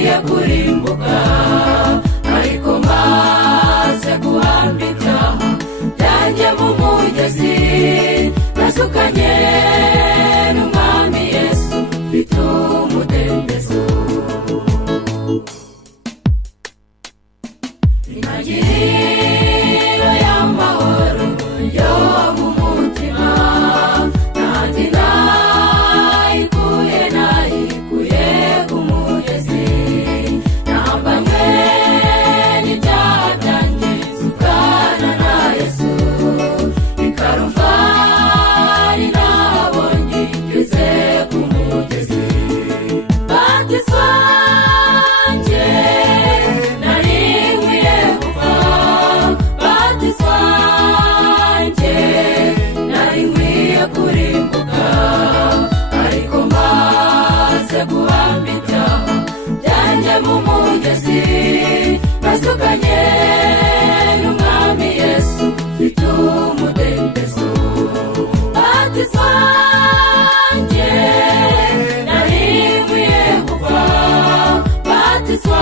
nkwiye kurimbuka, ariko maze guhamba ibyaha byanjye mu mugezi, nasukanye n'umwami Yesu, mfite umudendezo. Intangiriro y'amahoro yo mu mutima, nandi nayikuye ku mugezi, nahambanywe n'ibyaha byanjye, nsukana na Yesu i Karuvali, nabonye ngeze ku mugezi. Batizwa njye nari nkwiye gupfa, batizwa njye nari nkwiye kurimbuka, ariko maze guhamba ibyaha byanjye mu mugezi, nasukanye n'umwami Yesu, mfite umudendezo. Batizwa njye nari nkwiye gupfa, batizwa